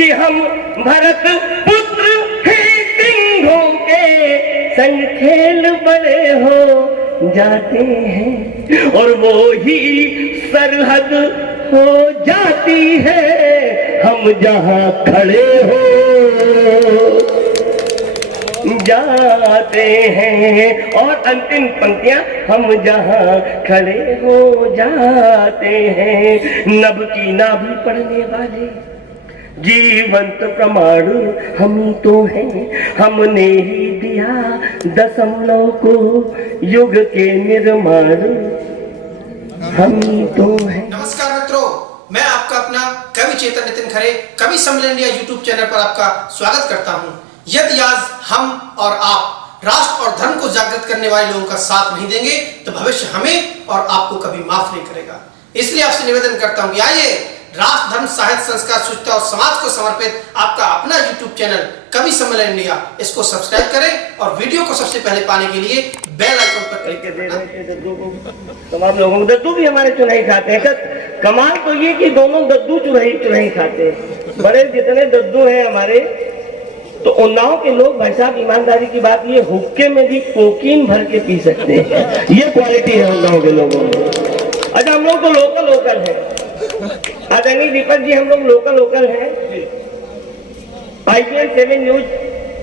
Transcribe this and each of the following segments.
कि हम भरत पुत्र हैं सिंहों के, संग खेल बड़े हो जाते हैं और वो ही सरहद हो जाती है, हम जहां खड़े हो जाते हैं। और अंतिम पंक्तियां, हम जहां खड़े हो जाते हैं, नभ की नाभि पढ़ने वाले जीवंत प्रमाण हम तो हैं, हमने ही दिया दशमलव को युग के निर्माण हम तो हैं। नमस्कार मित्रों, मैं आपका अपना कवि चेतन नितिन खरे कवि सम्मेलन इंडिया यूट्यूब चैनल पर आपका स्वागत करता हूं। यदि आज हम और आप राष्ट्र और धर्म को जागृत करने वाले लोगों का साथ नहीं देंगे तो भविष्य हमें और आपको कभी माफ नहीं करेगा। इसलिए आपसे निवेदन करता हूं कि आइए राष्ट्र, धर्म, साहित्य, संस्कार, शुचिता और समाज को समर्पित आपका अपना यूट्यूब चैनल कवि सम्मेलन इंडिया, इसको सब्सक्राइब करें और वीडियो को सबसे पहले पाने के लिए बेल आइकन पर क्लिक करें। तमाम लोगों को दद्दू भी हमारे चुनाई खाते हैं। कमाल तो ये कि दोनों दद्दू चुनाई खाते हैं। बड़े जितने दद्दू हैं हमारे, तो उन्नाव के लोग भाई साहब, ईमानदारी की बात, ये हुक्के में भी कोकीन भर के पी सकते हैं। ये क्वालिटी है उन्नाव के लोगों में। अच्छा, हम लोग तो लोकल है। आदरणीय दीपक जी, हम लोग लोकल हैं। IPN 7 न्यूज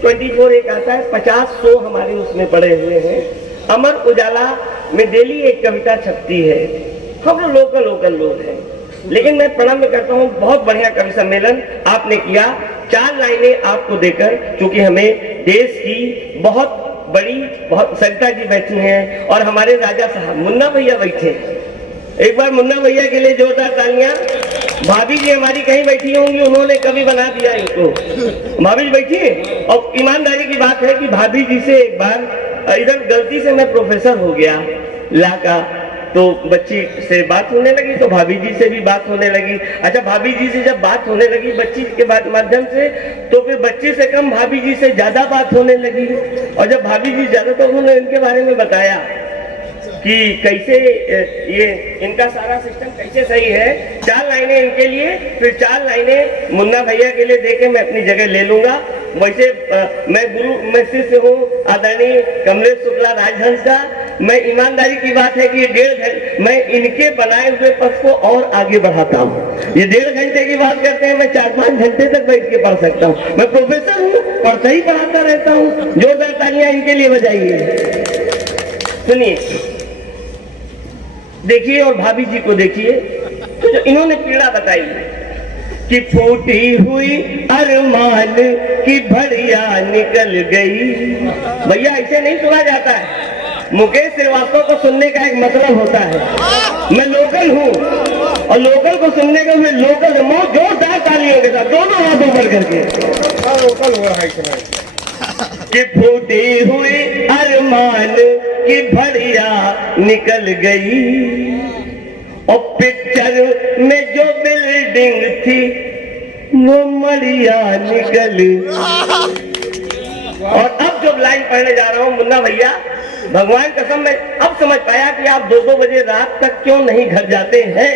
24 एक आता है, 50 शो हमारे उसमें पड़े हुए हैं। अमर उजाला में डेली एक कविता छपती है। हम लोकल लोग हैं। लेकिन मैं प्रणाम करता हूँ, बहुत बढ़िया कवि सम्मेलन आपने किया। 4 लाइनें आपको देकर, क्योंकि हमें देश की बहुत सरिता जी बैठी हैं और हमारे राजा साहब मुन्ना भैया बैठे हैं। एक बार मुन्ना भैया के लिए जोरदार तालियां। भाभी जी हमारी कहीं बैठी होंगी, उन्होंने कभी बना दिया इनको। भाभी जी बैठी है। और ईमानदारी की बात है कि भाभी जी से एक बार इधर गलती से मैं प्रोफेसर हो गया लाका, तो बच्ची से बात होने लगी, तो भाभी जी से भी बात होने लगी। अच्छा, भाभी जी से जब बात होने लगी बच्ची के माध्यम से, तो फिर बच्ची से कम भाभी जी से ज्यादा बात होने लगी। और जब भाभी जी ज्यादा, तो उन्होंने इनके बारे में बताया कि कैसे ये इनका सारा सिस्टम कैसे सही है। 4 लाइनें इनके लिए, फिर 4 लाइनें मुन्ना भैया के लिए देके मैं अपनी जगह ले लूंगा। वैसे मैं शिष्य हूँ आदरणीय कमलेश शुक्ला राजहंस का। मैं ईमानदारी की बात है कि ये 1.5 घंटे मैं इनके बनाए हुए पथ को और आगे बढ़ाता हूँ। ये 1.5 घंटे की बात करते हैं, मैं 4-5 घंटे तक बैठ के पढ़ सकता हूँ। मैं प्रोफेसर हूँ, पढ़ता ही पढ़ाता रहता हूँ। जोरदार तालियां इनके लिए बजाइए। सुनिए, देखिए और भाभी जी को देखिए, तो जो इन्होंने पीड़ा बताई कि फूटी हुई अरमान की भड़िया निकल गई। भैया ऐसे नहीं सुना जाता है। मुकेश श्रीवास्तव को सुनने का एक मतलब होता है। मैं लोकल हूँ और लोकल को सुनने का मैं लोकल जोरदार तालियों के साथ दोनों हाथ ऊपर करके लोकल हुआ है कि फूटी हुई अरमान की भड़िया निकल गई और पिक्चर में जो बिल्डिंग थी वो मड़िया निकल। और अब जब लाइन पढ़ने जा रहा हूँ मुन्ना भैया, भगवान कसम मैं अब समझ पाया कि आप 2-2 बजे रात तक क्यों नहीं घर जाते हैं,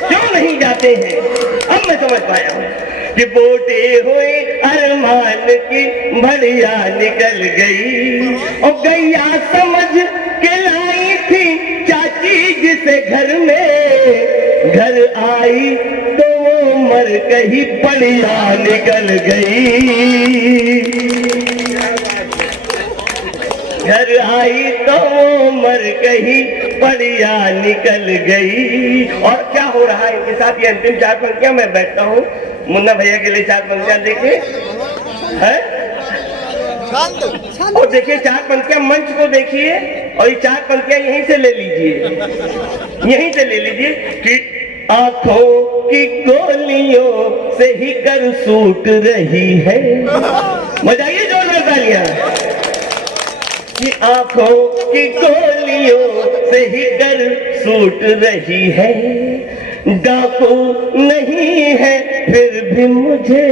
क्यों नहीं जाते हैं। अब मैं समझ पाया हूँ कि बोटे हुए अरमान की भड़िया निकल गई और गैया समझ के लाई थी चाची जिसे घर में, घर आई तो वो मर कहीं पड़िया निकल गई। घर आई तो वो मर कहीं पड़िया निकल गई। और क्या हो रहा है इनके साथ, ये अंतिम 4 पंक्तियां मैं बैठता हूँ। मुन्ना भैया के लिए 4 पंक्तियां देखिए है, और देखिए 4 पंक्तियां मंच को देखिए, और ये 4 पंक्तियां यहीं से ले लीजिए, यहीं से ले लीजिए कि आंखों की गोलियों से ही कर सूट रही है। बजाइए जोरदार तालियां। कि आंखों की गोलियों से ही कर सूट रही है, डाकू नहीं है फिर भी मुझे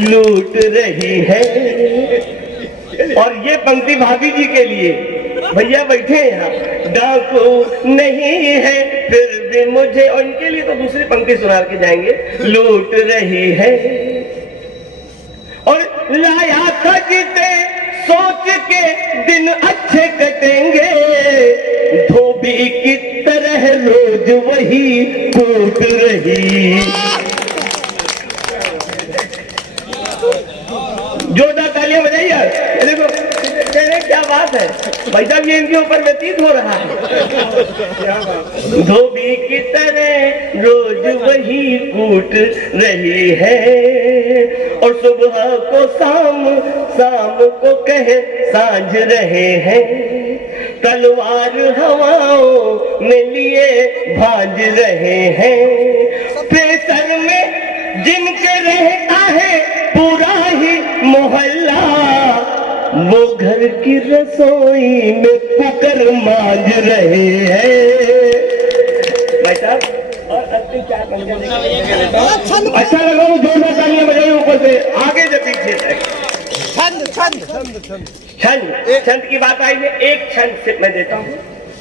लूट रही है। और ये पंक्ति भाभी जी के लिए, भैया बैठे हैं यहाँ। डाकू नहीं है फिर भी मुझे, और इनके लिए तो दूसरी पंक्ति सुना के जाएंगे, लूट रही है। और लाया था जिसे सोच के दिन अच्छे कटेंगे, धोबी की तरह रोज वही टूट रही। जोरदार तालियां बजाइए यार। देखो क्या बात है भाई साहब, ये इनके ऊपर व्यतीत हो रहा है। धोबी की तरह रोज वही कूट रही है, और सुबह को शाम, शाम को कहे साँझ रहे हैं। तलवार हवाओं में लिए भांज रहे हैं। प्रेशर में जिनके रहता है पूरा ही मोहल्ला, वो घर की रसोई में कुकर मांज रहे हैं। भाई साहब, और अंतिम चार पंक्तियां अच्छा लगा, वो जोरदार तालियां बजाइए ऊपर से आगे से पीछे तक। छंद की बात आई है, एक छंद से मैं देता हूँ।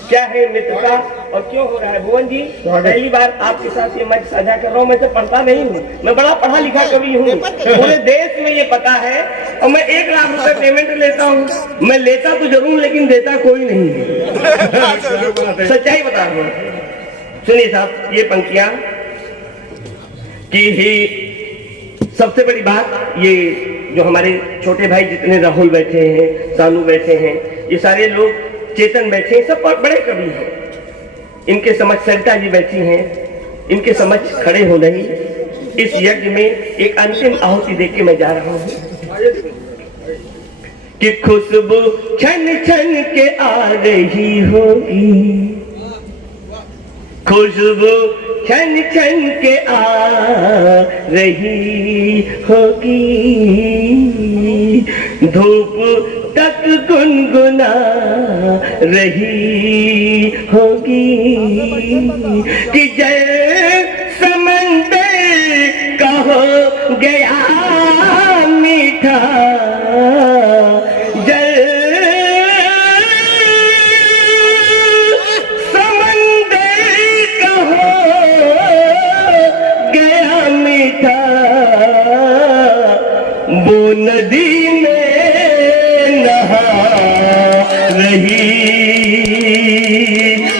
क्या है मित्रता और क्यों हो रहा है? भुवन जी, पहली बार आपके साथ ये मैं साझा कर रहा हूँ। मैं तो पढ़ता नहीं हूँ, मैं बड़ा पढ़ा लिखा कवि हूँ, पूरे देश में ये पता है। और मैं 1 लाख रुपए पेमेंट लेता हूँ। मैं लेता तो जरूर, लेकिन देता कोई नहीं है। सच्चाई बता रहा हूँ। सुनिए साहब, ये पंक्तियां की ही सबसे बड़ी बात, ये जो हमारे छोटे भाई जितने राहुल बैठे हैं, सानू बैठे हैं, ये सारे लोग चेतन बैठे हैं, सब बड़े कवि हैं। इनके समझ सरिता जी बैठी हैं, इनके समझ खड़े हो नहीं। इस यज्ञ में एक अंतिम आहुति देख के मैं जा रहा हूँ कि खुशबू छन छन के आ रही होगी, खुशबू छन छन के आ रही होगी, धूप तक गुनगुना रही होगी, कि जल समंदर का हो गया मीठा, जल समंदर का हो गया मीठा, वो नदी में रही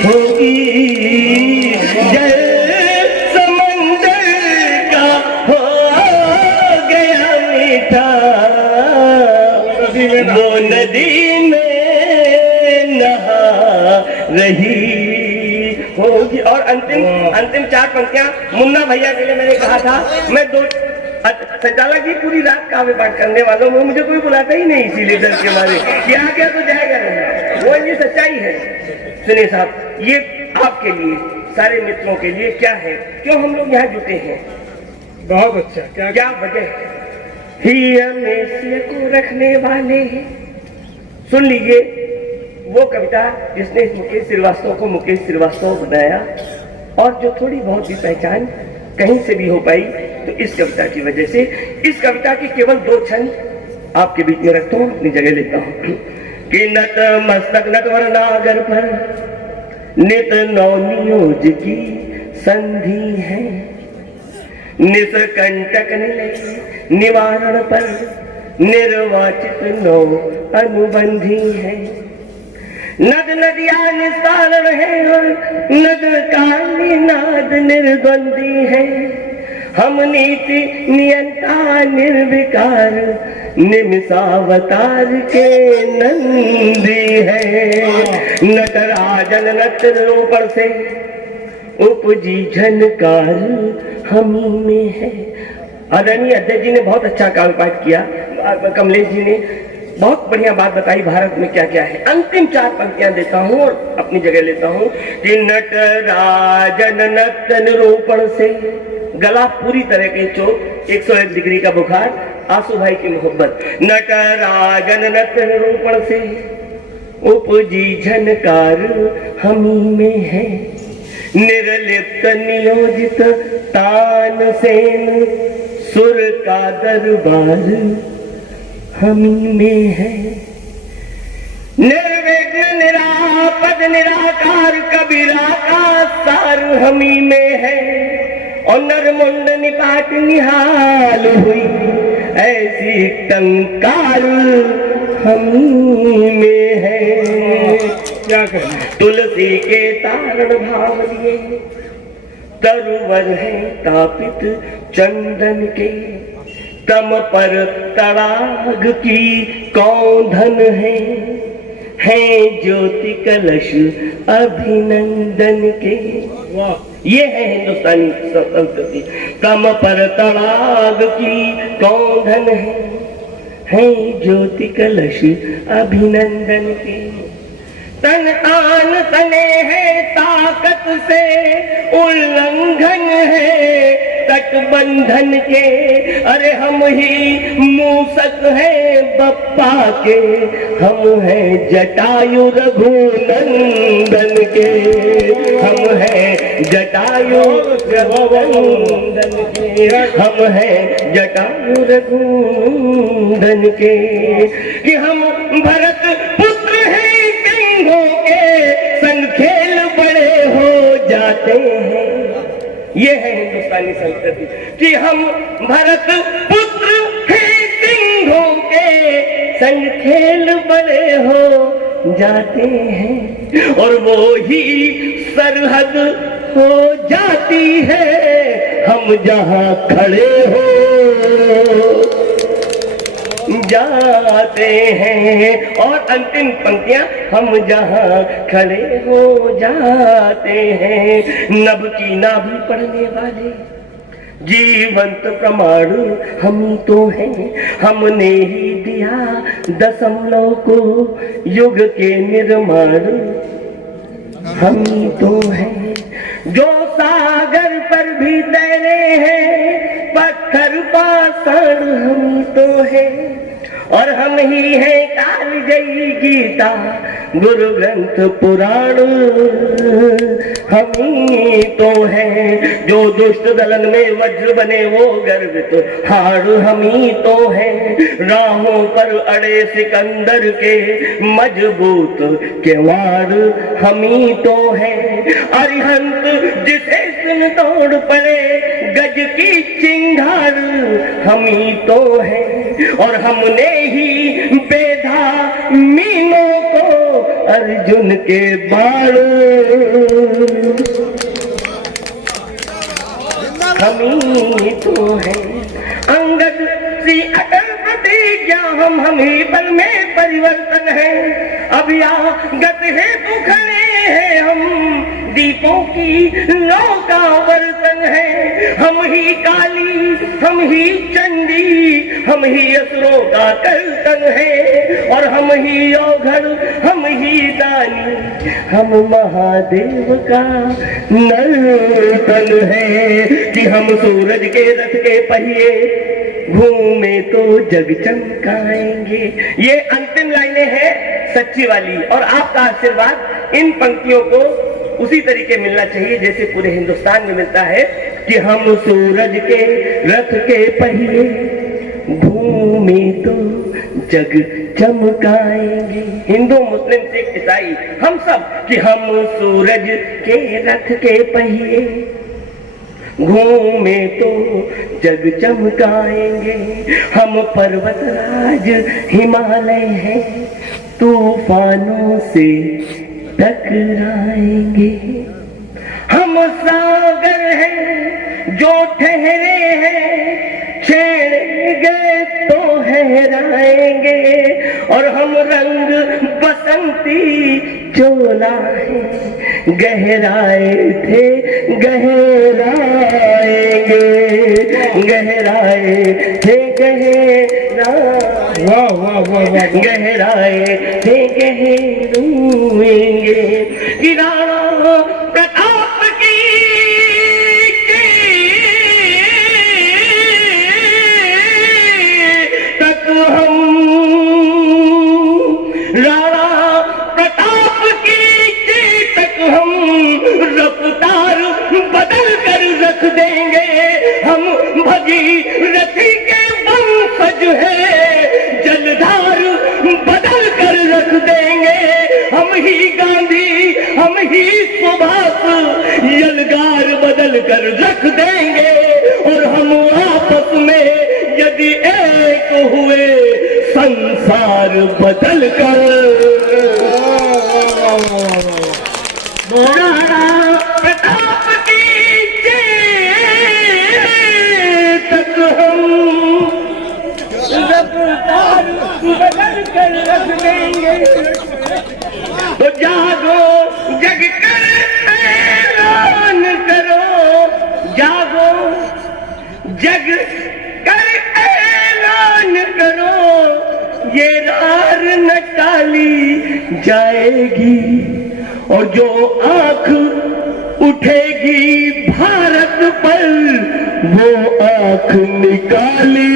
होगी, जल समंदर का हो गया मीठा, वो नदी में नहा रही होगी। और अंतिम 4 पंक्तियां मुन्ना भैया के लिए मैंने कहा था। मैं संचालक जी पूरी रात काव्य पाठ करने वालों में मुझे कोई बुलाता ही नहीं, इसीलिए डर के मारे कि आ गया तो जाएगा नहीं। वो ये सच्चाई है। सुनिए साहब, ये आपके लिए, सारे मित्रों के लिए क्या है, क्यों हम लोग यहाँ जुटे हैं? बहुत अच्छा। क्या वजह ही हमेशा को रखने वाले हैं। सुन लीजिए वो कविता जिसने मुकेश श्रीवास्तव को मुकेश श्रीवास्तव बनाया, और जो थोड़ी बहुत भी पहचान कहीं से भी हो पाई तो इस कविता की वजह से। इस कविता की केवल 2 छंद आपके बीच में रखता हूँ, अपनी जगह लेता हूँ कि नत मस्तक नटवर नागर पर नित नवनियोज की संधि है, निष्कंटक निलय निवारण पर निर्वाचित नौ अनुबंधी है। नद नदिया निस्तारण है और नद काली नाद निर्द्वंदी है, हम नीति नियंता निर्विकार निमिषावतार के नंदी है। नटराजन नटरूपण से उपजी झनकार हमी में है। आदरणीय अध्यक्ष जी ने बहुत अच्छा काव्य पाठ किया, कमलेश जी ने बहुत बढ़िया बात बताई भारत में क्या क्या है। अंतिम 4 पंक्तियां देता हूँ और अपनी जगह लेता हूँ कि नटराजन नर्तन रोपण से, गला पूरी तरह के चोट, 101 डिग्री का बुखार, आंसू भाई की मोहब्बत। नटराजन नर्तन रोपण से उपजी झनकार हमी में है, निर्लिप्त नियोजित तान सेन सुर का दरबार हमी में है। निर्विघ्न निरापद निराकार कबीरा का सार हमी में है, और नरमुंड निपाट निहाल हुई ऐसी टंकार हमी में है। क्या कहना? तुलसी के तारण भाव लिए तरुवर है तापित चंदन के, तम पर तड़ाग की कौंधन है ज्योति कलश अभिनंदन के। वाह, ये है हिंदुस्तानी संस्कृति। तम पर तड़ाग की कौंधन है ज्योति कलश अभिनंदन के। तन आन तने है ताकत से उल्लंघन है तटबंधन के, अरे हम ही मूसक हैं बप्पा के, हम हैं जटायु रघुनंदन के, हम हैं जटायु रघुनंदन के, हम हैं जटायु रघुनंदन के, कि हम भरत पुत्र हैं सिंहों के, संग खेल बड़े हो जाते हैं। ये है हिंदुस्तानी संस्कृति कि हम भरत पुत्र हैं सिंहों के, संग खेल बड़े हो जाते हैं, और वो ही सरहद हो जाती है हम जहां खड़े हो जाते हैं। और अंतिम पंक्तियां, हम जहां खड़े हो जाते हैं। नभ की नाभि पढ़ने वाले जीवंत प्रमाण हम ही तो हैं, हमने ही दिया दशमलव को युग के निर्माण हम ही तो हैं। जो सागर पर भी तैरे हैं पत्थर पाषाण हम ही तो हैं, और हम ही हैं कालजयी गीता गुरु ग्रंथ पुराण हम ही तो हैं। जो दुष्ट दलन में वज्र बने वो गर्वित हाड़ हम ही तो हैं। राहों पर अड़े सिकंदर के मजबूत किवाड़ हम ही तो हैं। अरिहंत जिसे सुन तोड़ पड़े गज की चिंगार हम ही तो हैं, और हमने ही बेधा मीनों को अर्जुन के बाण हम ही तो हैं। अंगद सी अटल प्रतिज्ञा हम ही बल में परिवर्तन है। अब गत है तो खड़े हैं हम, दीपों की लौ का वर्तन है। हम ही काली हम ही चंडी हम ही असुरों का कर्तन है, और हम ही औघड़ हम ही दानी हम महादेव का नर्तन है। कि हम सूरज के रथ के पहिए घूमे तो जग चमकाएंगे। ये अंतिम लाइनें हैं सच्ची वाली, और आपका आशीर्वाद इन पंक्तियों को उसी तरीके मिलना चाहिए जैसे पूरे हिंदुस्तान में मिलता है कि हम सूरज के रथ के पहिए घूमे तो जग चमकाएंगे। हिंदू मुस्लिम सिख ईसाई हम सब कि हम सूरज के रथ के पहिए घूमे तो जग चमकाएंगे। हम पर्वतराज हिमालय हैं, तूफानों से टकराएंगे। हम सागर हैं जो ठहरे हैं, छेड़ेंगे तो लहराएंगे। और हम रंग बसंती चोला है, गहराए थे गहराएंगे, गहराए थे गहरा, वाह वाह वाह वाह, गहराए थे गहराएंगे। कि राणा प्रताप की तक हम, राणा प्रताप की तक हम रफ्तार बदल कर रख देंगे। हम भगीरथी के वंशज है, जलधार बदल कर रख देंगे। कर रख देंगे और हम आपस में यदि एक हुए संसार बदल कर प्रताप की चेतक हम बदल कर रख देंगे। तो जागो जग कर ऐलान करो, जागो जग कर ऐलान करो, ये रार न टाली जाएगी और जो आंख उठेगी भारत पर वो आंख निकाली